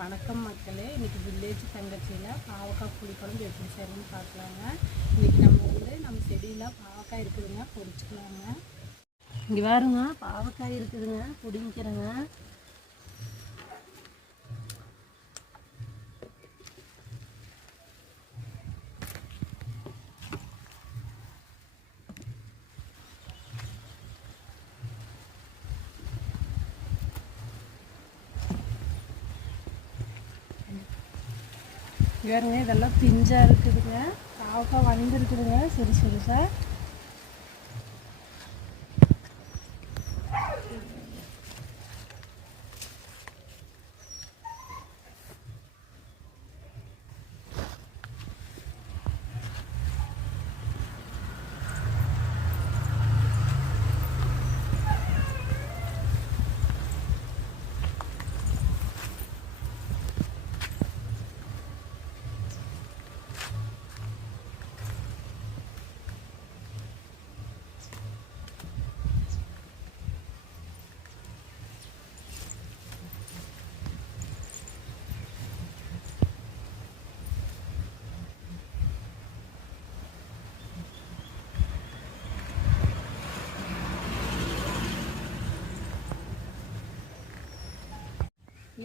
வணக்கம் மக்களே. இன்றைக்கி வில்லேஜ் தங்கச்சியில் பாவக்காய் புளிக்குழம்பு எப்படி செய்யணும்னு பார்க்கலாங்க. இன்றைக்கி நம்ம செடியில் பாவக்காய் இருக்குதுங்க, பொரிச்சுக்கலாங்க. இங்கே பாருங்க, பாவக்காய் இருக்குதுங்க, பொடிங்கிறேங்க. வேறுங்க இதெல்லாம் பிஞ்சாக இருக்குதுங்க. பாவக்காய் வந்துருக்குதுங்க சரி சிறுசாக.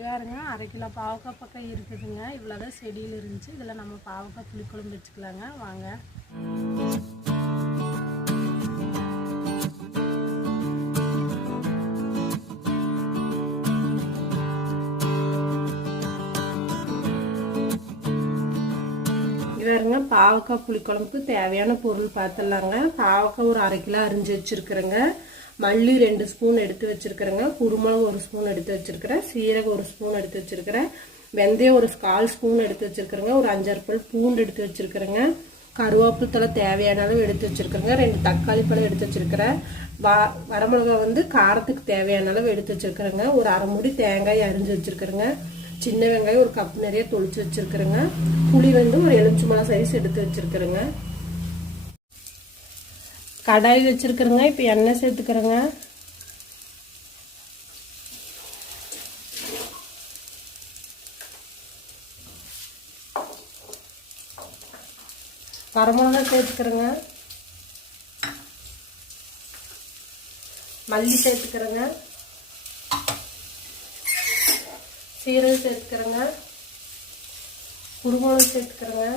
பாருங்க, 1/2 கிலோ பாவக்காய் பக்கம் இருக்குதுங்க. இவ்வளோதான் செடியில் இருந்துச்சு. இதில் நம்ம பாவக்காய் புளிக்குழம்பு வச்சுக்கலாங்க. வாங்க. பாருங்க, பாவக்காய் புளிக்குழம்புக்கு தேவையான பொருள் பார்த்துடலாங்க. பாவக்காய் ஒரு 1/2 கிலோ அரிஞ்சு வச்சுருக்குறேங்க. மல்லி 2 ஸ்பூன் எடுத்து வச்சுருக்குறேங்க. குருமிளகு 1 ஸ்பூன் எடுத்து வச்சுருக்கிறேன். சீரகம் 1 ஸ்பூன் எடுத்து வச்சுருக்கிறேன். வெந்தயம் ஒரு 1/4 ஸ்பூன் எடுத்து வச்சுருக்குறேங்க. ஒரு 5-6 பல் பூண்டு எடுத்து வச்சுருக்குறேங்க. கருவேப்பிலை தழை தேவையான அளவு எடுத்து வச்சுருக்குறேங்க. 2 தக்காளி பழம் எடுத்து வச்சுருக்கிறேன். வரமிளகா காரத்துக்கு தேவையான அளவு எடுத்து வச்சுருக்குறேங்க. ஒரு 1/2 மூடி தேங்காய் அரிஞ்சு வச்சுருக்குறேங்க. சின்ன வெங்காயம் ஒரு கப் நிறைய தொளிச்சு வச்சுருக்குறேங்க. புளி ஒரு எலுமிச்சம்பழம் சைஸ் எடுத்து வச்சுருக்குறேங்க. கடாய் வச்சுருக்குறேங்க. இப்போ எண்ணெய் சேர்த்துக்கிறேங்க. வரமிளகா சேர்த்துக்கிறேங்க. மல்லி சேர்த்துக்கிறேங்க. சீரகம் சேர்த்துக்கிறேங்க. குருமிளகு சேர்த்துக்கிறேங்க.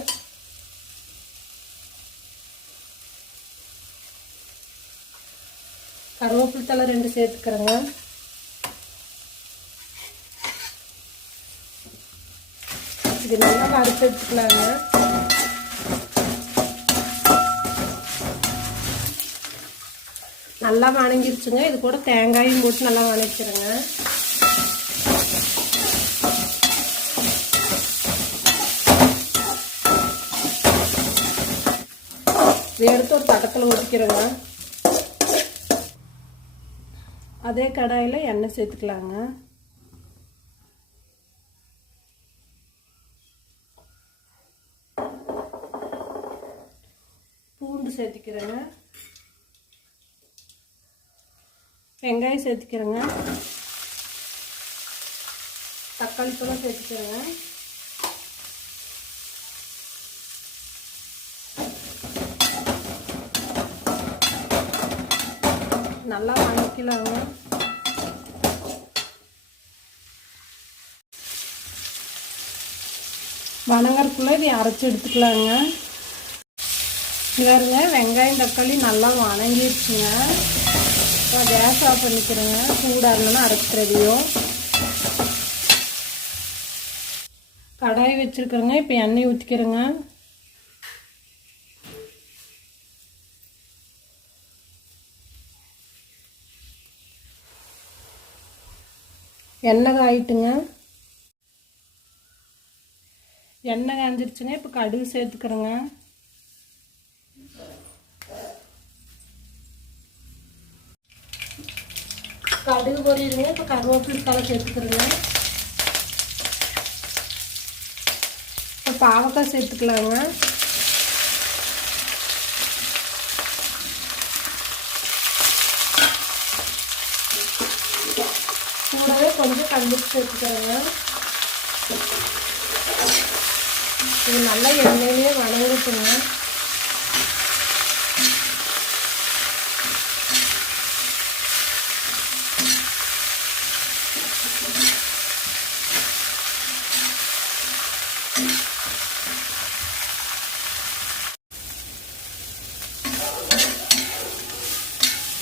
கருவேப்பிலை தழை 2 சேர்த்துக்கிறேங்க. இது நல்லா வறுத்து எடுத்துக்கலாங்க. நல்லா வணங்கிருச்சுங்க. இது கூட தேங்காயும் போட்டு நல்லா வணக்கிறேங்க. இதை எடுத்து ஒரு தட்டத்தில் ஊற்றிக்கிறேங்க. அதே கடாயில் எண்ணெய் சேர்த்துக்கலாங்க. பூண்டு சேர்த்துக்கிறேங்க. வெங்காயம் சேர்த்துக்கிறேங்க. தக்காளி பழம் சேர்த்துக்கிறேங்க. நல்லா வணக்கலாங்க. வணங்கறதுக்குள்ள இதை அரைச்சி எடுத்துக்கலாங்க. பாருங்க, வெங்காயம் தக்காளி நல்லா வணங்கிடுச்சுங்க. இப்போ கேஸ் ஆஃப் பண்ணிக்கிறேங்க. சூடாக இருந்தாலும் அரைச்சிக்கிறதையும். கடாய் வச்சுருக்குறேங்க. இப்போ எண்ணெய் ஊற்றிக்கிறேங்க. எண்ணெய் காயிட்டுங்க. எண்ணெய் காஞ்சிருச்சுங்க. இப்போ கடுகு சேர்த்துக்கிறேங்க. கடுகு பொரியுதுங்க. இப்போ கருவேப்பிலை தழை சேர்த்துக்கிறேங்க. இப்போ பாவக்காய் சேர்த்துக்கலாங்க. கூடவே கொஞ்சம் கல்லுப்பு சேர்த்துக்கிறேங்க. இது நல்லா எண்ணெயிலே வதங்கட்டுங்க.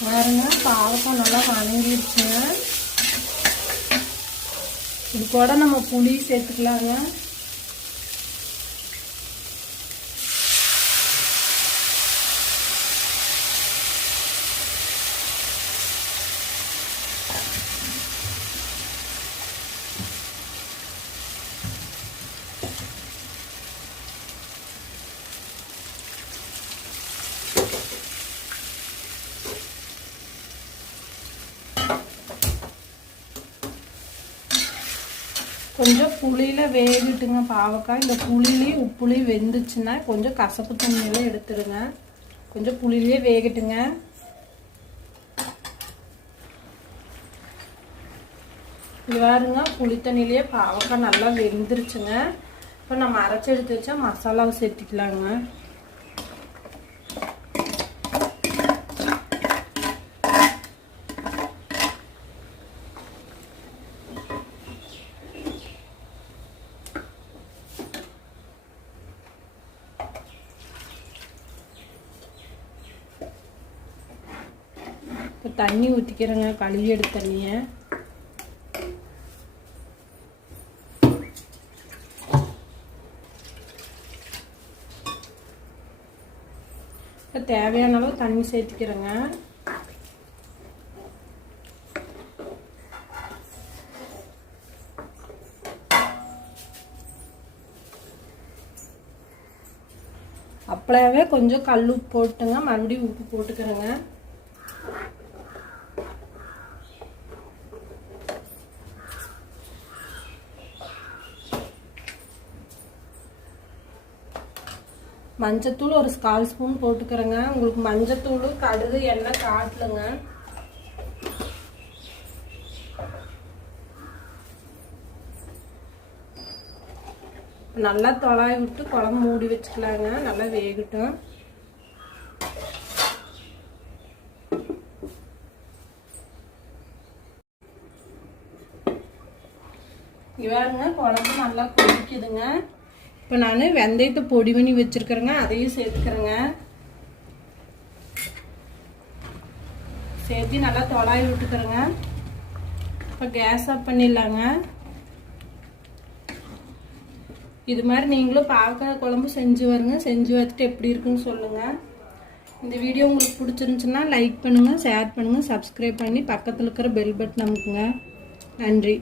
பாருங்க பாவக்காய் நல்லா வதங்கிடுச்சுங்க. இது கூட நம்ம புளி சேர்த்துக்கலாங்க. கொஞ்சம் புளியில் வேகிட்டுங்க பாவக்காய். இந்த புளிலையும் உப்புலையும் வெந்துச்சுன்னா கொஞ்சம் கசப்பு தண்ணியில எடுத்துடுங்க. கொஞ்சம் புளியிலே வேகட்டுங்க. இது பாருங்க புளி தண்ணியிலேயே பாவக்காய் நல்லா வெந்துருச்சுங்க. இப்போ நம்ம அரைச்சி எடுத்து வச்சா மசாலாவை சேர்த்துக்கலாங்க. தண்ணி ஊற்றிக்கிறேங்க, கழுவி எடுத்த தண்ணியை. தேவையான அளவு தண்ணி சேர்த்துக்கிறேங்க. அப்பளவே கொஞ்சம் கல் உப்பு போட்டுங்க, மறுபடியும் உப்பு போட்டுக்கிறேங்க. மஞ்சத்தூள் ஒரு 1/4 ஸ்பூன் போட்டுக்கிறேங்க. உங்களுக்கு மஞ்சத்தூள் கடுகு எண்ணெய் காட்டலுங்க. நல்லா தொலாய் விட்டு குழம்பு மூடி வச்சுக்கலாங்க. நல்லா வேகட்டும். இவருங்க குழம்பு நல்லா கொதிக்குதுங்க. இப்போ நான் வெந்தயத்தை பொடி பண்ணி வச்சுருக்கிறேங்க, அதையும் சேர்த்துக்கிறேங்க. சேர்த்து நல்லா தொலாய் விட்டுக்கிறேங்க. இப்போ கேஸ் ஆஃப் பண்ணிடலாங்க. இது மாதிரி நீங்களும் பாவக்காய் குழம்பு செஞ்சு வருங்க. செஞ்சு பார்த்துட்டு எப்படி இருக்குன்னு சொல்லுங்கள். இந்த வீடியோ உங்களுக்கு பிடிச்சிருந்துச்சுன்னா லைக் பண்ணுங்கள், ஷேர் பண்ணுங்கள், சப்ஸ்கிரைப் பண்ணி பக்கத்தில் இருக்கிற பெல் பட்டன் அமுக்குங்க. நன்றி.